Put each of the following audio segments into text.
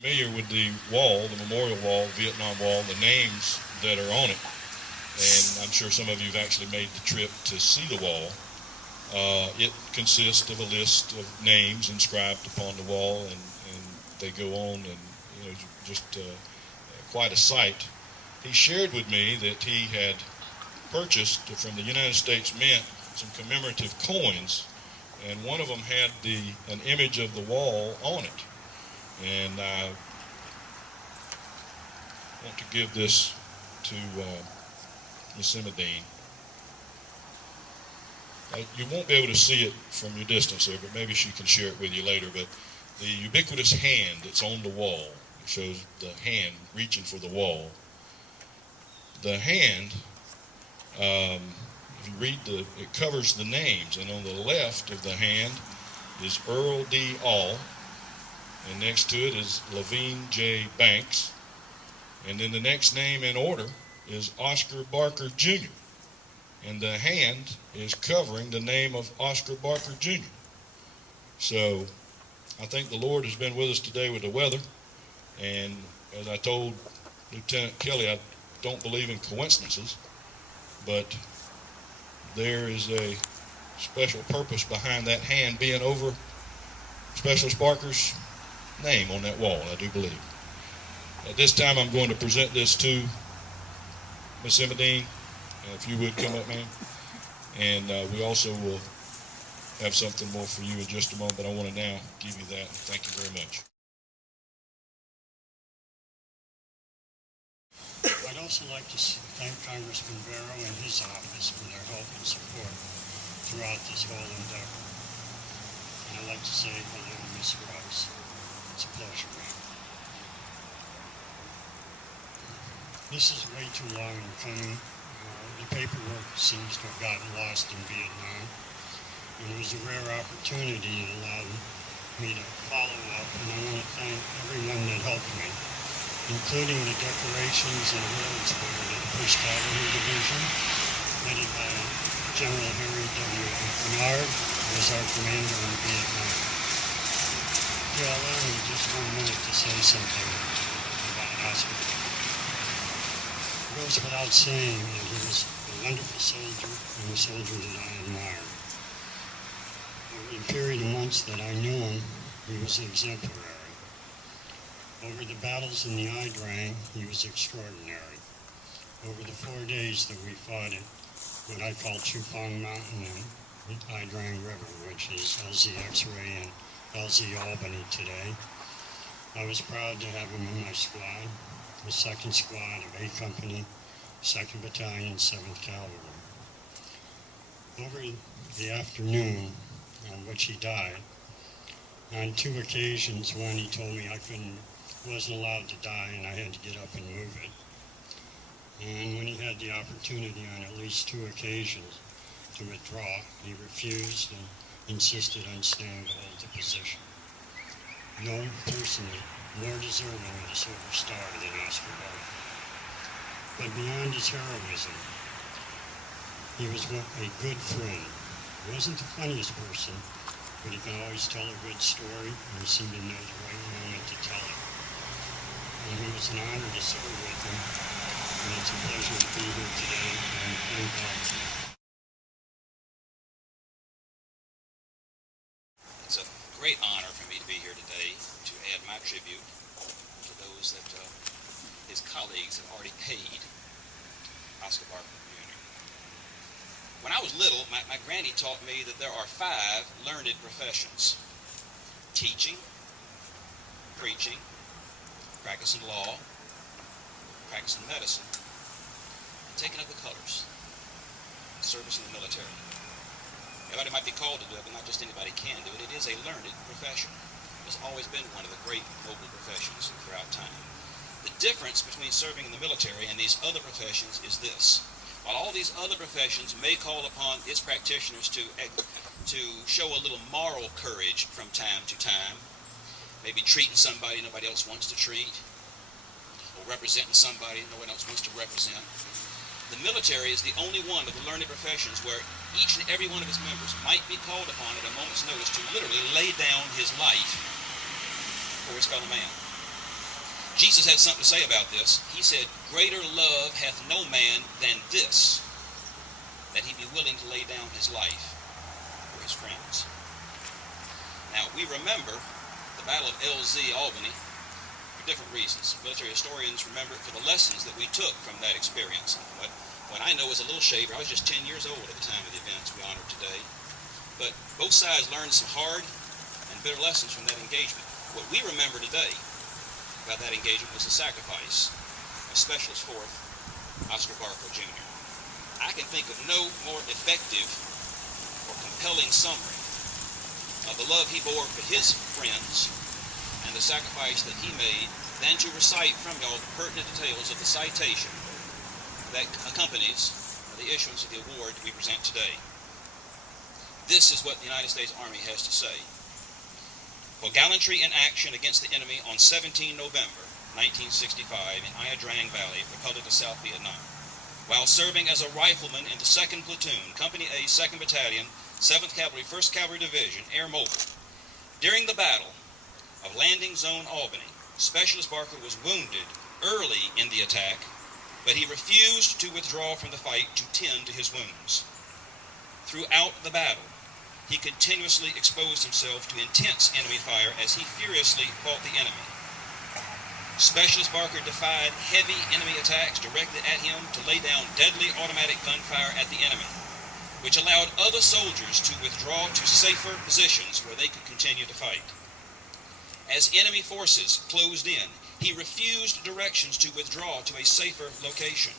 Familiar with the wall, the memorial wall, Vietnam Wall, the names that are on it, and I'm sure some of you have actually made the trip to see the wall. It consists of a list of names inscribed upon the wall, and they go on, and just quite a sight. He shared with me that he had purchased from the United States Mint some commemorative coins, and one of them had an image of the wall on it. And I want to give this to Miss Imodine. You won't be able to see it from your distance there, but maybe she can share it with you later. But the ubiquitous hand that's on the wall, it shows the hand reaching for the wall. The hand, if you read it covers the names, and on the left of the hand is Earl D. All, and next to it is Levine J. Banks, and then the next name in order is Oscar Barker Jr., and the hand is covering the name of Oscar Barker Jr. So I think the Lord has been with us today with the weather, and as I told Lieutenant Kelly, I don't believe in coincidences, but there is a special purpose behind that hand being over Specialist Barker's name on that wall, I do believe. At this time, I'm going to present this to Miss Imodine, if you would come up, ma'am. And we also will have something more for you in just a moment, but I want to now give you that. Thank you very much. I'd also like to thank Congressman Barrow and his office for their help and support throughout this whole endeavor. And I'd like to say hello to Ms. Rice. It's a pleasure, ma'am. This is way too long in coming. The paperwork seems to have gotten lost in Vietnam, and it was a rare opportunity that allowed me to follow up, and I want to thank everyone that helped me, including the decorations and awards board of the 1st Cavalry Division, headed by General Harry W. Bernard, who was our commander in Vietnam. If you'll allow me just 1 minute to say something about Oscar. It goes without saying that he was a wonderful soldier and a soldier that I admired. Over the period of months that I knew him, he was exemplary. Over the battles in the Ia Drang, he was extraordinary. Over the 4 days that we fought at what I call Chupong Mountain and Ia Drang River, which is LZ X-Ray and LZ Albany today, I was proud to have him in my squad, the 2nd Squad of A Company, 2nd Battalion, 7th Cavalry. Over the afternoon on which he died, on 2 occasions, one he told me I wasn't allowed to die and I had to get up and move it. And when he had the opportunity on at least 2 occasions to withdraw, he refused and insisted on staying to hold the position. No person more deserving of the Silver Star than Oscar Barker. But beyond his heroism, he was a good friend. He wasn't the funniest person, but he could always tell a good story, and he seemed to know the right moment to tell it. And it was an honor to serve with him, and it's a pleasure to be here today, and thank God. It's a great honor for me to be here today to add my tribute to those that his colleagues have already paid Oscar Barker Jr. When I was little, my granny taught me that there are 5 learned professions: teaching, preaching, practicing law, practicing medicine, and taking up the colors, service in the military. Everybody might be called to do it, but not just anybody can do it. It is a learned profession. It's always been one of the great noble professions throughout time. The difference between serving in the military and these other professions is this. While all these other professions may call upon its practitioners to show a little moral courage from time to time, maybe treating somebody nobody else wants to treat, or representing somebody no one else wants to represent, the military is the only one of the learned professions where each and every one of its members might be called upon at a moment's notice to literally lay down his life for his fellow man. Jesus had something to say about this. He said, "Greater love hath no man than this, that he be willing to lay down his life for his friends." Now, we remember the Battle of LZ Albany for different reasons. Military historians remember it for the lessons that we took from that experience. What I know as a little shaver, I was just 10 years old at the time of the events we honor today. But both sides learned some hard and bitter lessons from that engagement. What we remember today about that engagement was the sacrifice of Specialist Fourth Oscar Barker Jr. I can think of no more effective or compelling summary of the love he bore for his friends and the sacrifice that he made than to recite from y'all the pertinent details of the citation that accompanies the issuance of the award we present today. This is what the United States Army has to say. For gallantry in action against the enemy on 17 November 1965 in Ia Drang Valley, Republic of South Vietnam, while serving as a rifleman in the 2nd Platoon, Company A, 2nd Battalion, 7th Cavalry, 1st Cavalry Division, Air Mobile. During the Battle of Landing Zone Albany, Specialist Barker was wounded early in the attack, but he refused to withdraw from the fight to tend to his wounds. Throughout the battle, he continuously exposed himself to intense enemy fire as he furiously fought the enemy. Specialist Barker defied heavy enemy attacks directed at him to lay down deadly automatic gunfire at the enemy, which allowed other soldiers to withdraw to safer positions where they could continue to fight. As enemy forces closed in, he refused directions to withdraw to a safer location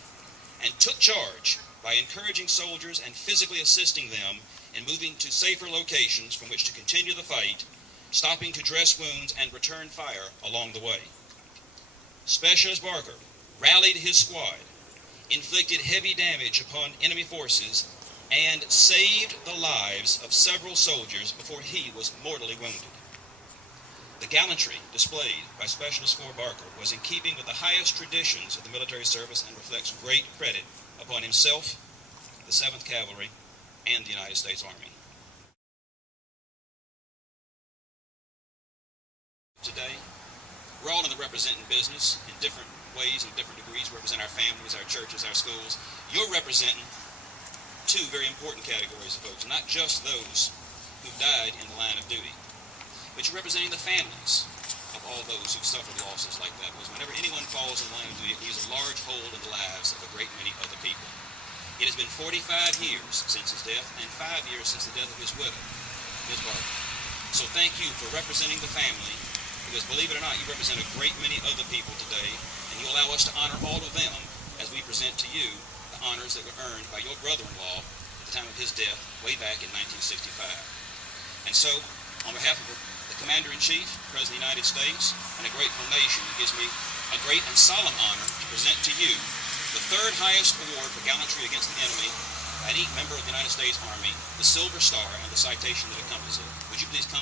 and took charge by encouraging soldiers and physically assisting them in moving to safer locations from which to continue the fight, stopping to dress wounds and return fire along the way. Specialist Barker rallied his squad, inflicted heavy damage upon enemy forces, and saved the lives of several soldiers before he was mortally wounded. The gallantry displayed by Specialist 4 Barker was in keeping with the highest traditions of the military service and reflects great credit upon himself, the 7th Cavalry, and the United States Army. Today, we're all in the representing business in different ways and different degrees. We represent our families, our churches, our schools. You're representing two very important categories of folks, not just those who died in the line of duty, but you're representing the families of all those who suffered losses like that. Because whenever anyone falls in the line of duty, it leaves a large hole in the lives of a great many other people. It has been 45 years since his death and 5 years since the death of his widow, Ms. Barker. So thank you for representing the family, because believe it or not, you represent a great many other people today, and you allow us to honor all of them as we present to you the honors that were earned by your brother-in-law at the time of his death way back in 1965. And so, on behalf of the Commander-in-Chief, President of the United States, and a grateful nation, it gives me a great and solemn honor to present to you the third highest award for gallantry against the enemy by any member of the United States Army, the Silver Star, and the citation that accompanies it. Would you please come